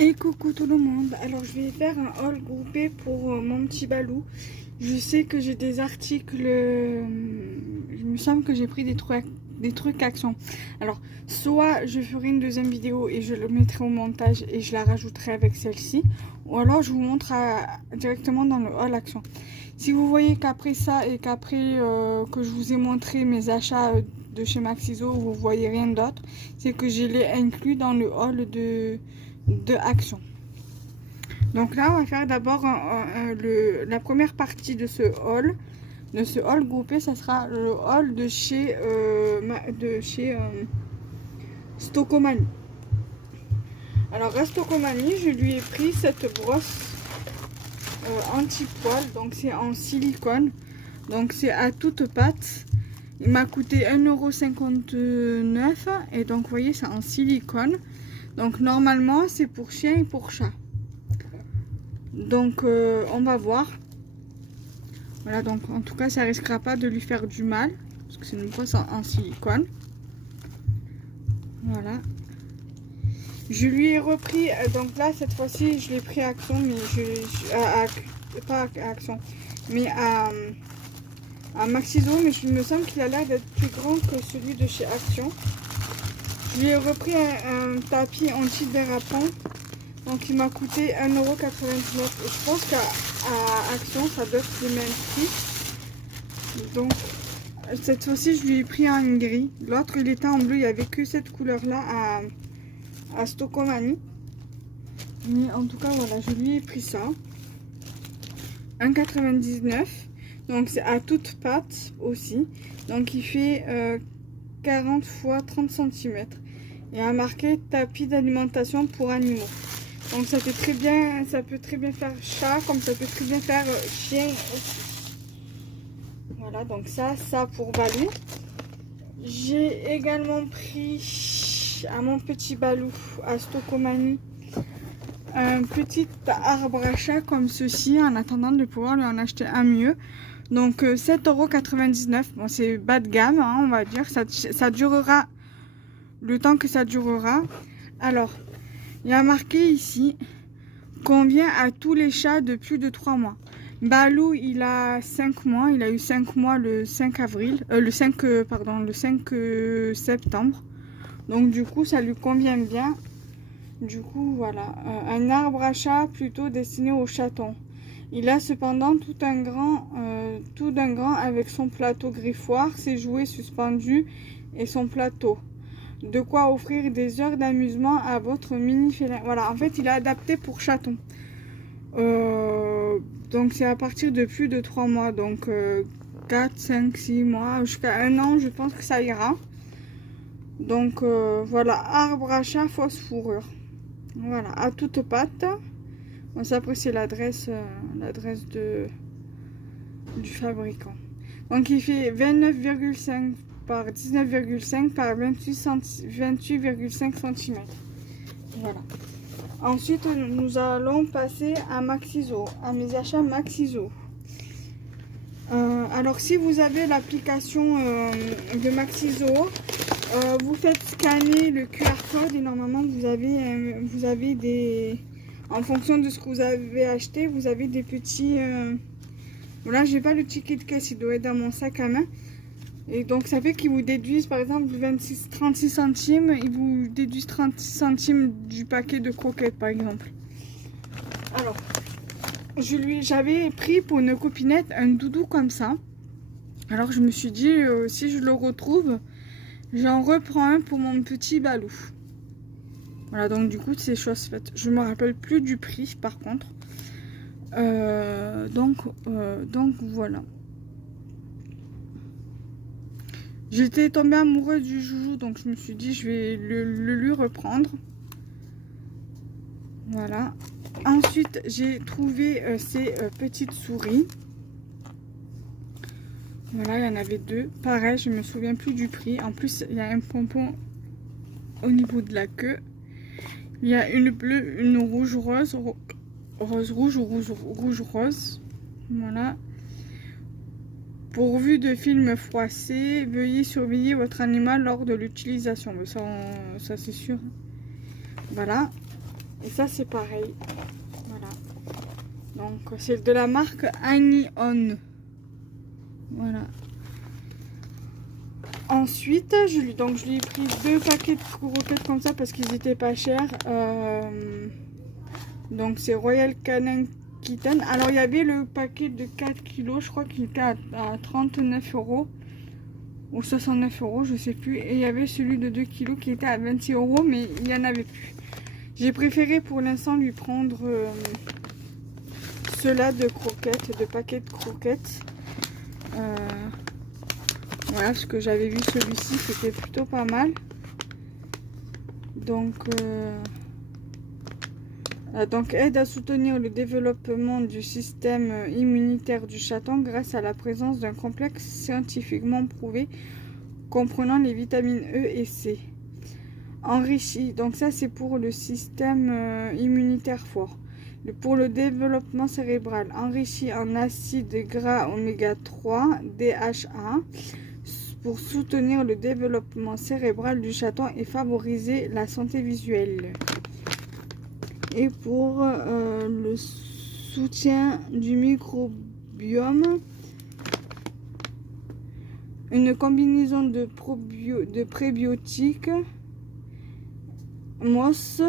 Et coucou tout le monde, alors je vais faire un haul groupé pour mon petit balou. Je sais que j'ai des articles, il me semble que j'ai pris des trucs Action. Alors soit je ferai une deuxième vidéo et je le mettrai au montage et je la rajouterai avec celle-ci, ou alors je vous montre directement dans le haul Action. Si vous voyez qu'après ça et qu'après que je vous ai montré mes achats de chez Maxiso, vous voyez rien d'autre, c'est que je l'ai inclus dans le haul de Action. Donc là, on va faire d'abord la première partie de ce haul groupé. Ça sera le haul de chez Stocomanie. Alors à Stocomanie, je lui ai pris cette brosse anti-poil, donc c'est en silicone, donc c'est à toute patte. Il m'a coûté 1,59 € et donc vous voyez, c'est en silicone. Donc normalement c'est pour chien et pour chat. Donc on va voir. Voilà, donc en tout cas ça risquera pas de lui faire du mal parce que c'est une brosse en silicone. Voilà. Je lui ai repris, donc là cette fois-ci je l'ai pris à Action, mais pas à Action, mais à Maxiso, mais il me semble qu'il a l'air d'être plus grand que celui de chez Action. Je lui ai repris un tapis anti-dérapant, donc il m'a coûté 1,99 €. Je pense qu'à Action ça doit être le même prix. Donc cette fois-ci je lui ai pris un gris. L'autre il était en bleu, il n'y avait que cette couleur là à Stocomanie. Mais en tout cas voilà, je lui ai pris ça. 1,99 €. Donc c'est à toute patte aussi. Donc il fait 40 x 30 cm. Et a marqué tapis d'alimentation pour animaux. Donc ça fait très bien, ça peut très bien faire chat, comme ça peut très bien faire chien aussi. Voilà, donc ça pour Balou. J'ai également pris à mon petit Balou à Stocomanie un petit arbre à chat comme ceci, en attendant de pouvoir lui en acheter un mieux. Donc 7,99 €. Bon, c'est bas de gamme, hein, on va dire. Ça durera le temps que ça durera. Alors, il y a marqué ici: convient à tous les chats de plus de 3 mois. Balou, il a 5 mois. Il a eu 5 mois le 5 avril. Le 5 septembre. Donc du coup, ça lui convient bien. Du coup, voilà. Un arbre à chat plutôt destiné aux chatons. Il a cependant tout d'un grand avec son plateau griffoir, ses jouets suspendus et son plateau. De quoi offrir des heures d'amusement à votre mini félin. Voilà, en fait, il est adapté pour chatons. Donc, c'est à partir de plus de 3 mois. Donc, 4, 5, 6 mois, jusqu'à 1 an, je pense que ça ira. Donc, voilà, arbre à chat, fausse fourrure. Voilà, à toute patte. Bon, ça, après, c'est l'adresse du fabricant. Donc, il fait 29,5 par 19,5 par 28,5 cm. Voilà. Ensuite, nous allons passer à Maxiso, à mes achats Maxiso. Alors, si vous avez l'application de Maxiso, vous faites scanner le QR code et normalement vous avez des... En fonction de ce que vous avez acheté, vous avez des petits... Voilà, j'ai pas le ticket de caisse, il doit être dans mon sac à main. Et donc ça fait qu'ils vous déduisent par exemple 36 centimes, ils vous déduisent 36 centimes du paquet de croquettes par exemple. Alors, j'avais pris pour une copinette un doudou comme ça. Alors je me suis dit, si je le retrouve, j'en reprends un pour mon petit Balou. Voilà, donc du coup c'est chose faite. Je me rappelle plus du prix par contre. Donc voilà. J'étais tombée amoureuse du joujou, donc je me suis dit je vais le lui reprendre. Voilà. Ensuite j'ai trouvé ces petites souris. Voilà, il y en avait 2. Pareil, je me souviens plus du prix. En plus, il y a un pompon au niveau de la queue. Il y a une bleue, une rouge rose, rose rouge ou rouge rose. Voilà. Pourvu de films froissés, veuillez surveiller votre animal lors de l'utilisation. Ça c'est sûr. Voilà. Et ça c'est pareil. Voilà. Donc c'est de la marque Anion. Voilà. Ensuite, je lui ai pris 2 paquets de croquettes comme ça parce qu'ils étaient pas chers. Donc c'est Royal Canin Kitten. Alors il y avait le paquet de 4 kilos, je crois qu'il était à 39 € ou 69 €, je sais plus. Et il y avait celui de 2 kilos qui était à 26 €, mais il n'y en avait plus. J'ai préféré pour l'instant lui prendre ceux-là de croquettes, de paquets de croquettes. Voilà, parce que j'avais vu celui-ci, c'était plutôt pas mal. Donc aide à soutenir le développement du système immunitaire du chaton grâce à la présence d'un complexe scientifiquement prouvé comprenant les vitamines E et C. Enrichi, donc ça c'est pour le système immunitaire fort. Pour le développement cérébral, enrichi en acides gras oméga 3, DHA, pour soutenir le développement cérébral du chaton et favoriser la santé visuelle. Et pour le soutien du microbiome, une combinaison de prébiotiques, MOS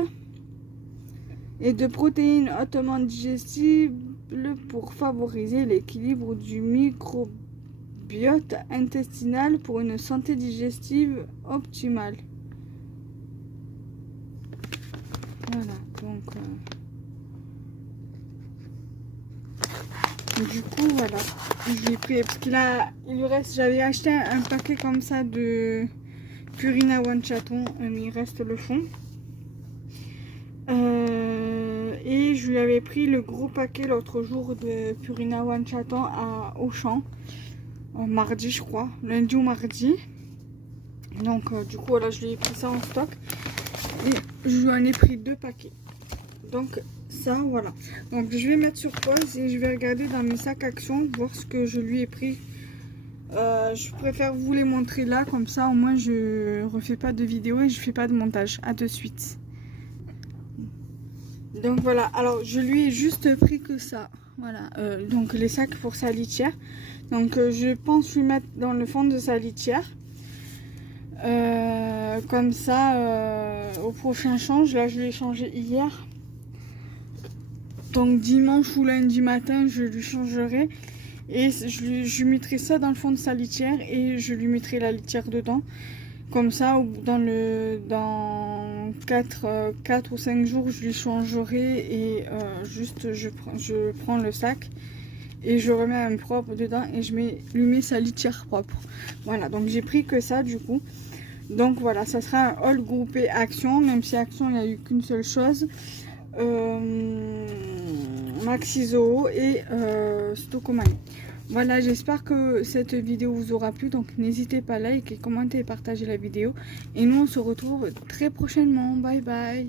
et de protéines hautement digestibles pour favoriser l'équilibre du microbiote intestinal pour une santé digestive optimale. Voilà, donc du coup voilà, je l'ai pris parce il lui reste, j'avais acheté un paquet comme ça de Purina One Chaton, mais il reste le fond. Et je lui avais pris le gros paquet l'autre jour de Purina One Chaton à Auchan, mardi je crois, lundi ou mardi. Donc du coup voilà, je lui ai pris ça en stock et je lui en ai pris 2 paquets. Donc ça voilà, donc je vais mettre sur pause et je vais regarder dans mes sacs Action, voir ce que je lui ai pris. Je préfère vous les montrer là, comme ça au moins je refais pas de vidéo et je fais pas de montage. À de suite. Donc voilà, alors je lui ai juste pris que ça, voilà, donc les sacs pour sa litière. Donc je pense lui mettre dans le fond de sa litière, comme ça au prochain change. Là je l'ai changé hier, donc dimanche ou lundi matin je lui changerai et je lui mettrai ça dans le fond de sa litière et je lui mettrai la litière dedans. Comme ça, dans 4 ou 5 jours, je lui changerai et juste je prends le sac et je remets un propre dedans et lui mets sa litière propre. Voilà, donc j'ai pris que ça du coup. Donc voilà, ça sera un haul groupé Action, même si Action il n'y a eu qu'une seule chose. Maxi Zoo et Stokomani. Voilà, j'espère que cette vidéo vous aura plu, donc n'hésitez pas à liker, commenter et partager la vidéo. Et nous on se retrouve très prochainement. Bye bye.